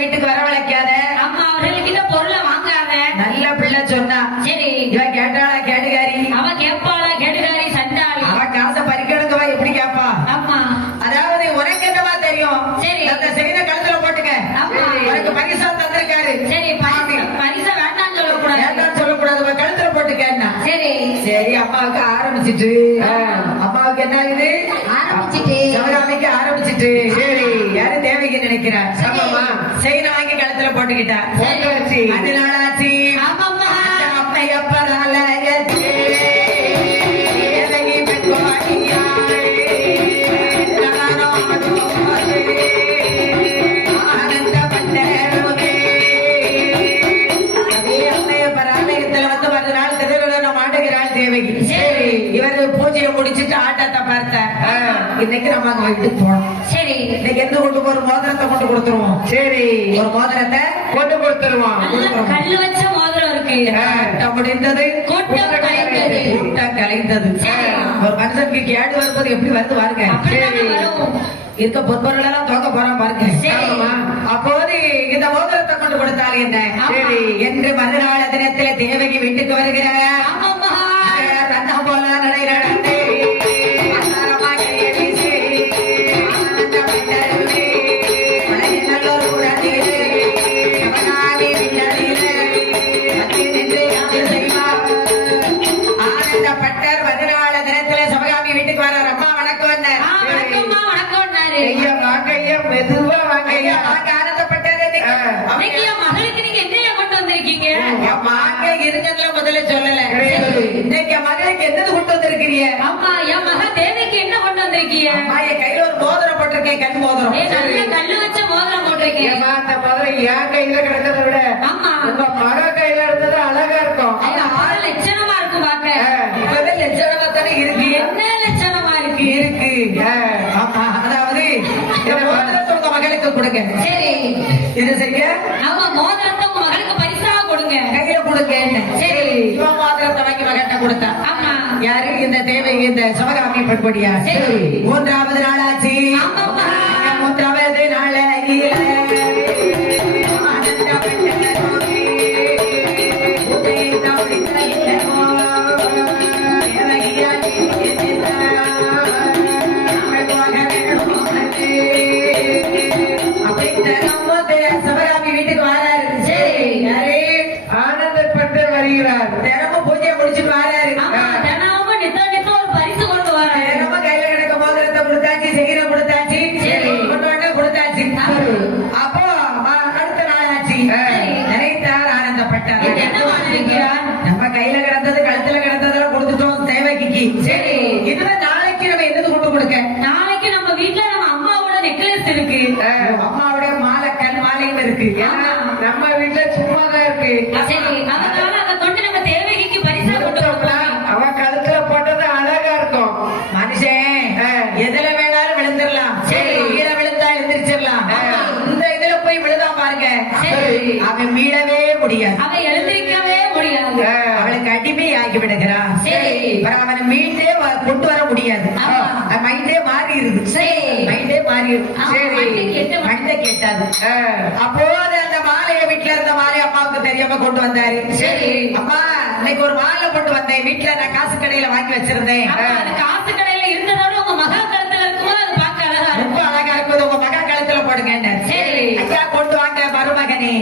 வீட்டுக்கு வரவழைக்காத. அம்மா அவர்கள்கிட்ட பொருளை வாங்காத. நல்ல பிள்ளை சொன்னா. சரி. இவ கேட்டாளா கேடுகாரி? அவ கேட்பாளா கெடுகாரி சண்டாளி? அவ காசை பறிக்கிறதுவா எப்படி கேப்பா? அம்மா அதாவது உனக்கு என்னவா தெரியும்? சரி. அந்த செய்த கழுத்துல போட்டுக்க. ஆமா. உனக்கு பரிசா தந்திருக்காரு. சரி பரிசா வேண்டாம்னு சொல்லக்கூடாது. வேண்டாம்னு சொல்லக்கூடாது. உன் கழுத்துல போட்டுக்கன்னா. சரி சரி அம்மாவுக்கு ஆரம்பிச்சிட்டு. அம்மாவுக்கு என்ன ஆகுது? ஆரம்பிச்சிட்டு சிவகாமிக்கு ஆரம்பிச்சிட்டு. சரி யாரு தேவைக்கு நினைக்கிறார்? ஆமாமா. செயினை வாங்கி கழுத்துல போட்டுக்கிட்டா. போட்டாச்சு. அது நாளாச்சு. ஆமாம்மா. அப்பையப்பரால இவரு பூஜையை முடிச்சிட்டு ஆட்டத்தை பார்த்தார். இன்னைக்கு நம்ம அங்க வீட்டுக்கு போனோம். சரி இன்னைக்கு எந்த கொண்டு ஒரு மோதிரத்தை கொண்டு கொடுத்துருவோம். சரி ஒரு மோதிரத்தை கொண்டு கொடுத்துருவோம். கல்லு வச்ச மோதிரம் இருக்கு. முடிந்தது. கூட்டம் கலைந்தது. கூட்டம் கலைந்தது. ஒரு மனுஷனுக்கு கேடு வரும்போது எப்படி வந்து பாருங்க. இருக்க பொற்பொருள் எல்லாம் தோக்க போறான் பாருங்க. அப்போது இந்த மோதிரத்தை கொண்டு கொடுத்தால் என்ன? சரி என்று மறுநாள் தினத்தில தேவகி வீட்டுக்கு வருகிறார். ரத்தம் போல நடை நடந்து ஆனந்தப்பட்டர். மறுநாள் தினத்தில சிவகாமி வீட்டுக்கு வர்றார். அம்மா வணக்கம். மெதுவா வாங்க. ஆனந்தப்பட்டாரு. மகளுக்கு நீங்க என்ன கொண்டு வந்திருக்கீங்க? வாங்க இருந்ததுல முதல்ல சொல்லல. இன்னைக்கு மகளுக்கு என்னது கொண்டு வந்திருக்கிறீங்க? அம்மா என் மகன் தேவிக்கு என்ன கொண்டு வந்திருக்கீங்க? என் கையில ஒரு மோதிரம் போட்டிருக்கேன். கண் மோதிரம். நல்ல கல்லு வச்ச மோதிரம் போட்டிருக்கேன். அந்த மோதிரம் என் கையில கிடக்கிறத விட ஆமா உங்க மக கையில இருந்தது அழகா இருக்கும். ஆறு லட்சணமா இருக்கும் பாக்க. இப்பவே லட்சணமா தானே இருக்கு. என்ன லட்சணமா இருக்கு? இருக்கு. அதாவது மோதிரத்தை உங்க மகளுக்கு கொடுங்க. சரி என்ன செய்ய? ஆமா மோதிரத்தை உங்க மகளுக்கு பரிசா கொடுங்க. கையில கொடுங்க. சரி இவன் மோதிரத்தை வாங்கி மகட்ட கொடுத்தா. ஆமா யாரு? இந்த தேவை இந்த சிவகாமி பண்படியா. மூன்றாவது நாளாச்சு. மூன்றாவது நாள் சிவகாமி வீட்டுக்கு வராரு. சரி யாரு? ஆனந்தப்பட்டு வருகிறார். தினமும் பூஜையை முடிச்சுட்டு வராரு. தினமும் நித்த ஒரு பரிசு கொண்டு வர. தினமும் கையில கிடக்க மோதிரத்தை கொடுத்தாச்சு. செய்கிற கொடுத்தாச்சு. கொண்டு கொடுத்தாச்சு. அப்போ அடுத்த நாள் ஆச்சு. நினைத்தார் ஆனந்தப்பட்டார். நம்ம கையில கிடந்தது கழுத்துல கிடந்ததெல்லாம் கொடுத்துட்டோம் தேவகிக்கு. சரி இதுல நாளைக்கு நம்ம என்னது கொண்டு கொடுக்க? நாளைக்கு நம்ம வீட்டுல நம்ம அம்மாவோட நெக்லஸ் இருக்கு. அம்மாவுடைய மாலை கண் மாலையும் இருக்கு. நம்ம வீட்டுல சும்மாதான் இருக்கு. சரி அதனால அதை கொண்டு நம்ம தேவகிக்கு பரிசா கொண்டு போகலாம். அவன் கழுத்துல போட்டது அழகா இருக்கும். மனுஷன் எதுல வேணாலும் விழுந்துடலாம். சரி கீழே விழுந்தா எழுந்திரிச்சிடலாம். இந்த இதுல போய் விழுதா பாருங்க. அவன் மீளவே முடியாது. அவன் எழுந்திருக்கவே முடியாது. அவளுக்கு அடிமை ஆகி விடுகிறான். சரி அவனை மீண்டே கொண்டு வர முடியாது. மைண்டே மாறிடுது. சரி மைண்டே மாறிடுது. சரி மண்டை கேட்டாது. அப்போது அந்த மாலையை வீட்டுல இருந்த மாலை அம்மாவுக்கு தெரியாம கொண்டு வந்தாரு. சரி அம்மா இன்னைக்கு ஒரு மாலை கொண்டு வந்தேன். வீட்டுல நான் காசு கடையில வாங்கி வச்சிருந்தேன். காசு கடையில இருந்ததோட உங்க மகா கழுத்துல இருக்கும்போது அது பார்க்க அழகா ரொம்ப அழகா இருக்குது. உங்க மகா கழுத்துல போடுங்க. சரி ஐயா கொண்டு வாங்க மருமகனே.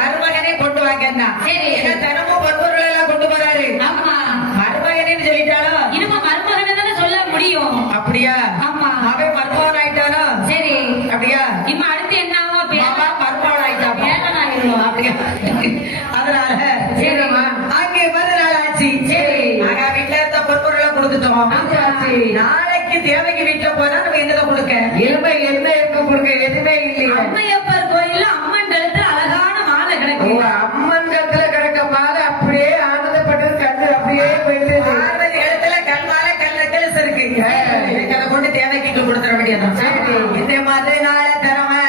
மருமகனே கொண்டு வாங்கன்னா. சரி தினமும் பொருள் எல்லாம் கொண்டு போறாரு. ஆமா மருமகனேன்னு சொல்லிட்டாலும் இனிமே மருமகனை தானே சொல்ல முடியும். அப்படியா? ஆமா அவன் மருமகன் ஆயிட்டானோ. சரி அப்படியா? இம்மா அடுத்து என்ன ஆகும்? மருமகன் ஆயிட்டான். அப்படியா? அதனால சரிம்மா அங்கே மறுநாள் ஆச்சு. சரி நாங்க வீட்டுல இருந்த பொருளை கொடுத்துட்டோம். நாளைக்கு தேவைக்கு வீட்டுல போனா நம்ம என்னதான் கொடுக்க? எலும்பை என்ன இருக்க கொடுக்க? எதுவுமே இல்லையா? அம்மையப்பர் கோயில்ல அம்மன் கழுத்துல அழகான மாலை கிடக்கு. அம்மன் கழுத்துல கிடக்க மாலை அப்படியே ஆனந்தப்பட்டது. கண்ணு அப்படியே போயிட்டு இடத்துல கண் மாலை கல்லுக்கு இருக்கு. அதை கொண்டு தேவைக்கு கொடுத்துட வேண்டியதான். இந்த மாதிரி நாளை தரமா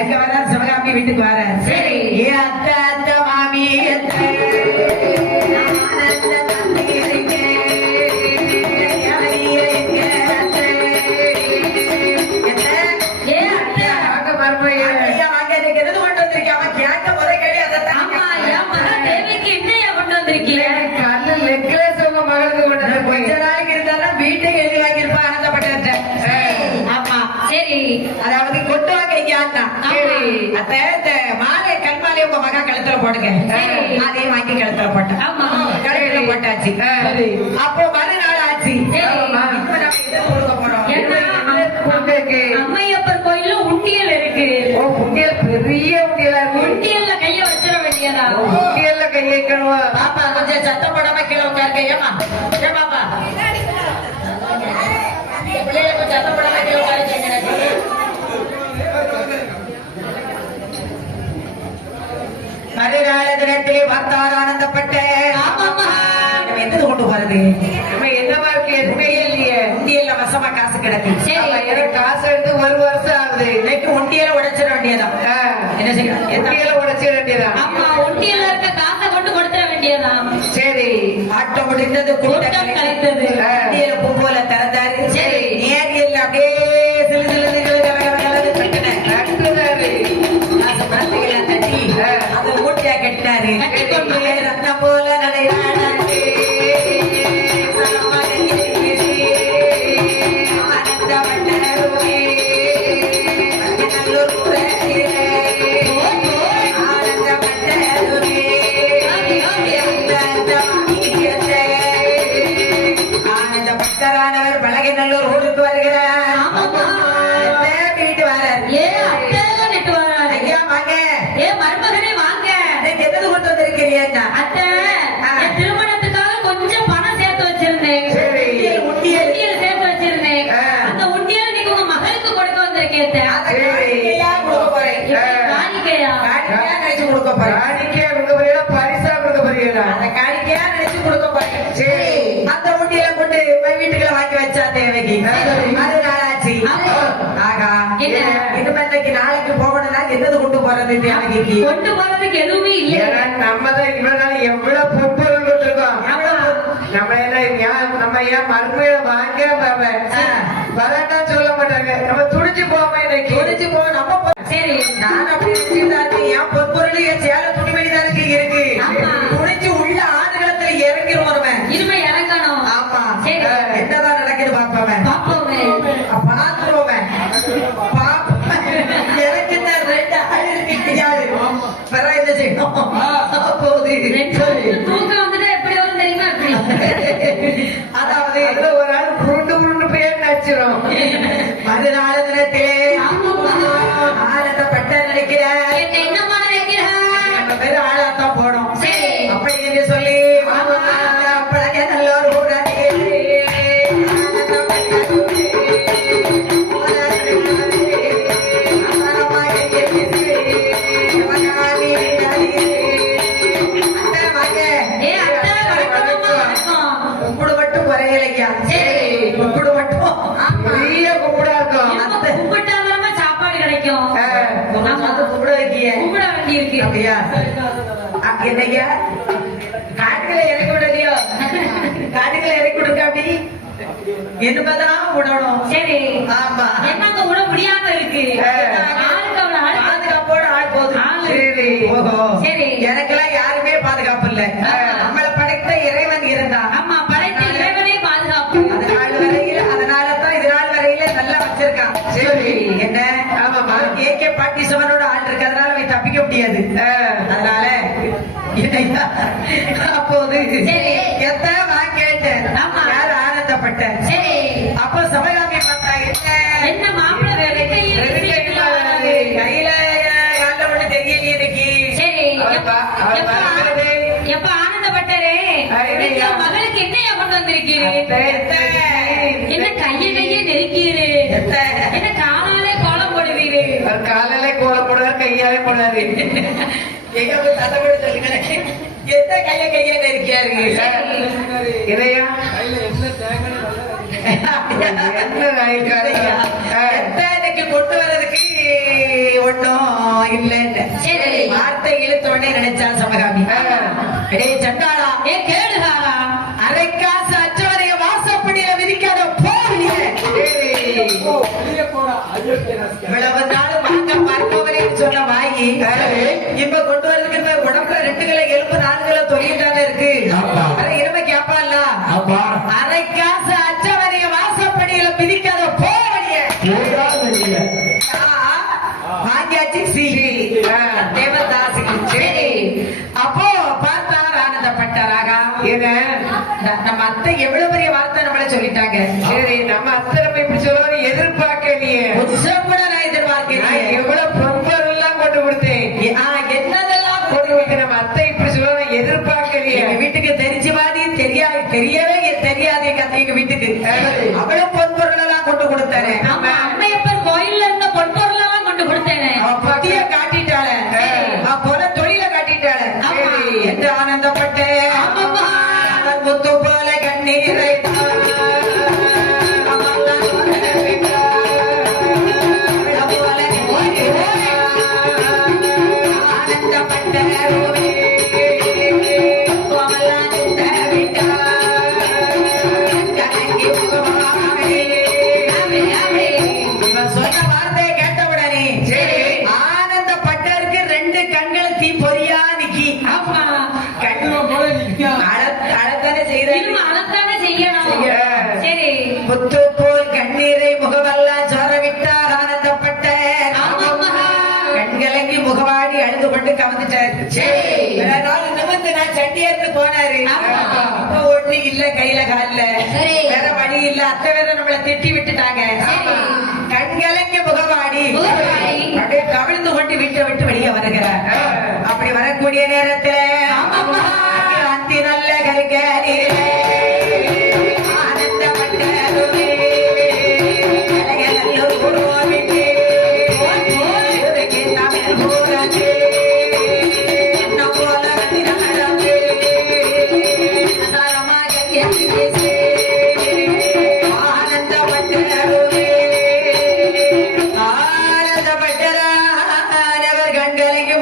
எங்க வர சிவகாமி வீட்டுக்கு வர சரி. ஏ அத்தை அத்தை மாமி அத்தை ஆனந்த தம்பி இருக்கே. யாரையே எங்க அத்தை? என்ன? ஏ அத்தை. ஐயா, வாங்க, எனக்கு எது கொண்டு வந்திருக்கேன்? அவன் கேட்ட முறை கேள்வி அதைத்தான் ஆமா, என் மகன் தேவிக்கு என்னையா கொண்டு வந்திருக்கீங்க? கொஞ்ச நாளைக்கு இருந்தாலும் வீட்டை எழுதி வாங்கியிருப்பா ஆனந்தப்பட்ட. ஆமா, சரி. அதாவது கொண்டு வாங்க இங்க அண்ணா. சரி. அத்தை, இந்த மாலை கல்மாலை உங்க மகா கழுத்துல போடுங்க. சரி. அதையும் வாங்கி கழுத்துல போட்டேன். ஆமா. கழுத்துல போட்டாச்சு. அப்போ மறுநாள் ஆச்சு. சரி. இப்ப நம்ம எதை கொடுக்க போறோம்? ஏன்னா, அம்மையப்பர் கோயில்ல உண்டியல் இருக்கு. உண்டியல்ல கைய வச்சிட வேண்டியதா? பாப்பா கொஞ்சம் சத்தம் போடாம கீழே உட்காருங்க. ஏமா ஏமாப்பா பிள்ளைகளை கொஞ்சம் சத்தம் போடாம கீழே உட்காருங்க. மறுநாள் தினத்திலே பார்த்தார் ஆனந்தப்பட்ட. ஆமாம்மா. நம்ம எந்த கொண்டு போறது? என்னவா இருக்கு? எதுவுமே இல்லையே. உண்டியல்ல வசமா காசு கிடக்கு. சரி. காசு எடுத்து 1 வருஷம் ஆகுது. இன்னைக்கு உண்டியல உடைச்சிட வேண்டியதான். என்ன செய்யணும்? உண்டியல உடைச்சிட வேண்டியதான். ஆமா, உண்டியல்ல இருக்க காசை கொண்டு கொடுத்துட வேண்டியதா? சரி. ஆட்டம் முடிந்தது, கூட்டம் கலைத்தது. உண்டியல பூ போல திறந்தாரு. சரி. நேரியல் அப்படியே சிலு சிலு சிலு கலகலன்னு தட்டினாரு. காசு பணத்தையெல்லாம் தட்டி அதை மூட்டையா கட்டினாரு. கட்டிக்கொண்டு ரத்தம் போல நடையாடாரு. ஆனந்தபக்தரானவர் பழகிநல்லூர் ஊருக்கு வருகிறார். வீட்டு வரார். ஏ அத்தை நெட்டு வராரு. ஐயா வாங்க. ஏ மருமகனே வாங்க. எது கொண்டு வந்திருக்கிறீங்க? அத்தை, என் திருமணத்துக்காக கொஞ்சம் பணம் சேர்த்து வச்சிருந்தேன். சரி. உண்டியல் உண்டியல் சேர்த்து வச்சிருந்தேன். அந்த உண்டியல் நீங்க உங்க மகளுக்கு கொடுக்க வந்திருக்கேன். காணிக்கையா கொடுக்க போறேன். காணிக்கையா? காணிக்கையா நினைச்சு கொடுக்க போறேன். காணிக்கையா கொடுக்க போறீங்களா? பரிசா கொடுக்க போறீங்களா? அந்த காணிக்கையா நினைச்சு கொடுக்க போறேன். சரி. அந்த உண்டியல கொண்டு போய் வீட்டுக்குள்ள வாங்கி வச்சா தேவைக்கு. மறுநாள் ஆச்சு. ஆகா. என்ன? இனிமே இன்னைக்கு நாளைக்கு போகணும்னா என்னது கொண்டு போறது தேவைக்கு? கொண்டு போறதுக்கு எதுவுமே இல்ல. நம்ம தான் இவ்வளவு நாள் எவ்வளவு பொறுப்புகள் கொடுத்துருக்கோம். நம்ம ஏன் மறுமையில வாங்க வராட்டா சொல்ல மாட்டாங்க. நம்ம துடிச்சு போவோம். இன்னைக்கு துடிச்சு போ. நம்ம சரி. நான் அப்படி நினைச்சிருந்தாரு. என் பொற்பொருள் என் சேல துணிமணிதான் இருக்கு. ஆமா. துணிச்சு உள்ள ஆடுகளத்துல இறங்கிடுவோம். இனிமே இறங்கணும். ஆமா. சரி. என்னதான் நடக்குது பாப்பவன். பாப்போமே. பாத்துருவேன். எனக்கு தான் 2 ஆள் இருக்காது. பிற என்ன செய்யணும்? போகுது. தூக்கம் வந்துட்டா எப்படி வரும் தெரியுமா? அதாவது ஒரு ஆள் புருண்டு பேர் நச்சிரும். மறுநாள் தினத்திலே ஆனந்தப்பட்ட நினைக்கிறார். என்ன என்னமா நினைக்கிறேன்? நம்ம பேரு ஆளாத்தான் போனோம். சரி. அப்படி என்று சொல்லி பழக நல்லோர் கூட ஏ அத்தை, வணக்கம்மா, வணக்கம். கும்பிடு மட்டும் குறையலையா? சரி. கும்பிடு மட்டும் பெரிய கும்பிடா இருக்கும். எப்ப கும்பிட்டாதானமா சாப்பாடு கிடைக்கும். கும்பிட வைக்கிய கும்பிட வேண்டியிருக்கு. அப்படியா? என்னையா காட்டுகளை இறக்கி விடலையோ? காட்டுகளை இறக்கி விடுங்க. அப்படி என்னதான் விடணும். சரி. ஆமா. என்னங்க விட முடியாம இருக்கு. ஆளுக்கு அவ்வளவு ஆள். பாதுகாப்போட ஆள் போதும். ஆளு. சரி. ஓஹோ. சரி. எனக்கெல்லாம் யாருமே பாதுகாப்பு இல்ல. நம்மளை படைத்த இறைவன் இருந்தான். ஆமா, படைத்த இறைவனே பாதுகாப்பு. அதனாலதான் இது நாள் வரையில நல்லா வச்சிருக்கான். சரி. என்ன? ஆமாமா. AK பாட்டிசவனோட ஆள் இருக்கு. அதனால அவன் தப்பிக்க முடியாது. அதனால என்னையா? அப்போது சரி. எத்தனை கேட்டேன். ஆமா. யாரு ஆனந்தப்பட்ட. சரி. அப்போ சபையாமி பார்த்தா என்ன மாப்பிள்ளை வேலை கையில் கையில கால ஒண்ணு தெரியலையே இன்னைக்கு. சரி. எப்ப ஆனந்தப்பட்டரே, இன்னைக்கு உன் மகளுக்கு என்னையா கொண்டு வந்திருக்கீரு? என்ன கையை நெருக்கீரு? என்ன காலாலே கோலம் போடுவீரு? காலையில கோலம் போடுவார், கையாலே போடுவாரு. எங்க போய் சத்தம் போட்டு சொல்லுங்க. எந்த கையை நெருக்கியாரு? இதையா இன்னைக்கு கொண்டு வர்றதுக்கு ஒண்ணும் இல்ல சரி. வார்த்தை இழுத்த உடனே நினைச்சா சமகாமி டே சண்டாளா ஏ கேளுகாரா அரைக்காசு அச்சவரைய வாசப்படியில விதிக்காத போறியே இவ்வளவு நாள் வாங்க பார்ப்பவரே சொன்ன வாங்கி இப்ப கொண்டு வரதுக்கு உடம்புல 2 கிலோ எலும்பு 4 கிலோ தொழில் இருக்கு அதை இருமை கேப்பான்ல அரைக்காசு அச்சவரைய வாசப்படியில விதிக்காத போறியே வாங்கியாச்சு தேவதாசுக்கு சரி அப்போ பார்த்தார் ஆனந்தப்பட்டாராக நம்ம அத்தை எவ்வளவு பெரிய வார்த்தை நம்மள சொல்லிட்டாங்க சரி நம்ம அத்தனை இப்படி சொல்லுவாரு எதிர்பார்க்கலையே கொஞ்சம் கூட நான் எதிர்பார்க்கிறேன் எவ்வளவு பொம்பர் எல்லாம் கொண்டு கொடுத்தேன் என்னதெல்லாம் கொண்டு கொடுத்து நம்ம அத்தை இப்படி சொல்லுவாங்க எதிர்பார்க்கலையே எங்க வீட்டுக்கு தெரிஞ்சு வாடி தெரியவே தெரியாது எங்க அத்தை எங்க வீட்டுக்கு அவ்வளவு பொன்பொருள் எல்லாம் கொண்டு கொடுத்தாரு ஆமா அம்மையப்பர் கோயில்ல இருந்த பொன்பொருள் எல்லாம் கொண்டு கொடுத்தேனே அவ பட்டிய காட்டிட்டாள போல தொழில காட்டிட்டாள என்று ஆனந்தப்பட்டேன் அவன் முத்து போல கண்ணீரை சொன்ன வார்த்தையை கேட்டவுடனே ஆனந்தப்பட்டருக்கு 2 கண்கள் தீ பொறியா நிக்கி ஆமா அழத்தானே செய்த இன்னும் அழகான செய்யணும் சரி முத்து போல் கண்ணீரை முகவெல்லாம் சோரவிட்டார் ஆனந்தப்பட்ட கண்கலங்கி முகவாடி அழுது கொண்டு கவர்ந்துட்டார் நிமிர்ந்து நான் சண்டியர்னு போனாரு அப்ப ஒண்ணு இல்ல கையில கால்ல வேற வழி இல்ல அத்தை வேற நம்மள திட்டி விட்டுட்டாங்க கண்கலங்கி முகவாடி அப்படியே கவிழ்ந்து கொண்டு விட்டு வெளியே வருகிறார் அப்படி வரக்கூடிய நேரத்துல அந்தி நல்ல கருக்கே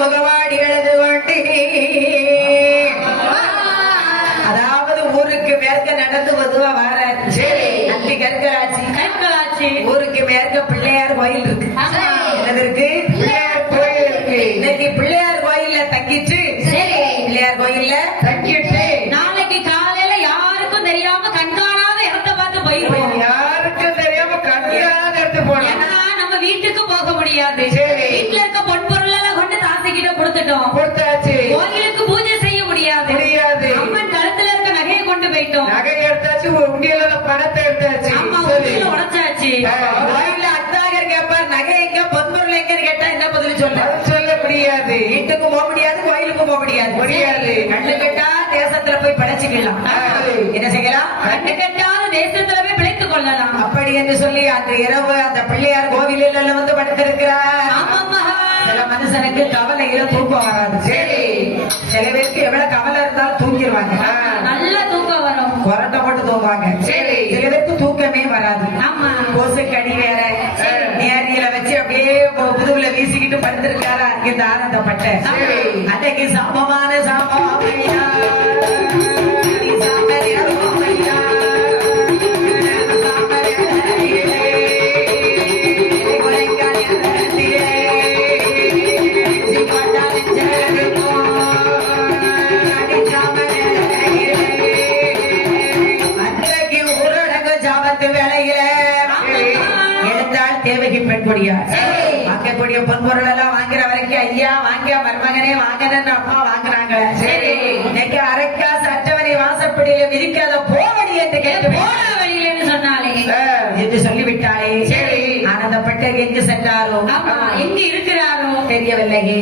முகவாடி எழுது கொண்டு அதாவது ஊருக்கு மேற்க நடந்து வதுவா வர அந்தி கற்கராட்சி ஊருக்கு மேற்க பிள்ளையார் கோயில் இருக்கு என்னது இருக்கு பிள்ளையார் கோயில் இருக்கு இன்னைக்கு பிள்ளையார் கோயில்ல தங்கிச்சு பிள்ளையார் கோயில்ல தங்கிட்டு நாளைக்கு காலையில யாருக்கும் தெரியாம கண்காணாத இடத்த பார்த்து போயிருவோம் யாருக்கும் தெரியாம கண்காணாத எடுத்து போனோம் ஏன்னா நம்ம வீட்டுக்கு போக முடியாது சரி. வீட்டுல இருக்க பொன்பொருள் எல்லாம் கொண்டு தாசிக்கிட்ட கொடுத்துட்டோம் கொடுத்தாச்சு கோயிலுக்கு பூஜை செய்ய முடியாது அம்மன் கழுத்துல இருக்க நகையை கொண்டு போயிட்டோம் நகை எடுத்தாச்சு உண்டியல பணத்தை எடுத்தாச்சு அம்மா உண்டியல உடைச்சாச்சு கோயில்ல அத்தாகர் கேட்பார் நகை எங்க பொன்பொருள் எங்கன்னு கேட்டா என்ன பதில் சொல்ல சொல்ல முடியாது வீட்டுக்கு போக முடியாது கோயிலுக்கு போக முடியாது கண்ணு கட்டா தேசத்துல போய் படைச்சுக்கலாம் என்ன செய்யலாம் கண்ணு கட்டாத தேசத்துல போய் பிழைத்துக் கொள்ளலாம் அப்படி என்று சொல்லி அந்த இரவு அந்த பிள்ளையார் கோவிலில் வந்து படுத்திருக்கிறார் ஆமாம்மா சில மனுஷனுக்கு கவலையில தூக்கம் வராது சில பேருக்கு எவ்வளவு கவலை இருந்தாலும் தூங்கிடுவாங்க நல்ல தூக்கம் வரும் கொரட்டை போட்டு தூங்குவாங்க சில பேருக்கு தூக்கமே வராது ஆமா கோசு கடி வேற நேரியில வச்சு அப்படியே புதுவுல வீசிக்கிட்டு படுத்திருக்காரா இந்த ஆனந்தப்பட்ட அன்னைக்கு சாபமான சாபம் ஐயா. நீ சாமரியா, ஐயா. அன்றைக்கு ஊரடங்கு ஜாபத்து வேலையில எழுந்தாள் தேவகி பெண்பொடியா வாங்கக்கூடிய பொன்பொருள் எல்லாம் வாங்குற வரைக்கும் ஐயா வாங்கிய மருமகனே வாங்கன்னு அம்மா வாங்குறாங்க இன்னைக்கு அரைக்காசு அற்றவரை வாசப்படியில விரிக்காத போவடி என்று கேட்டு போன வழியிலன்னு சொன்னாலே என்று சொல்லிவிட்டாளே ஆனந்தப்பட்ட எங்கு சென்றாரோ ஆமா எங்க இருக்கிறாரோ தெரியவில்லையே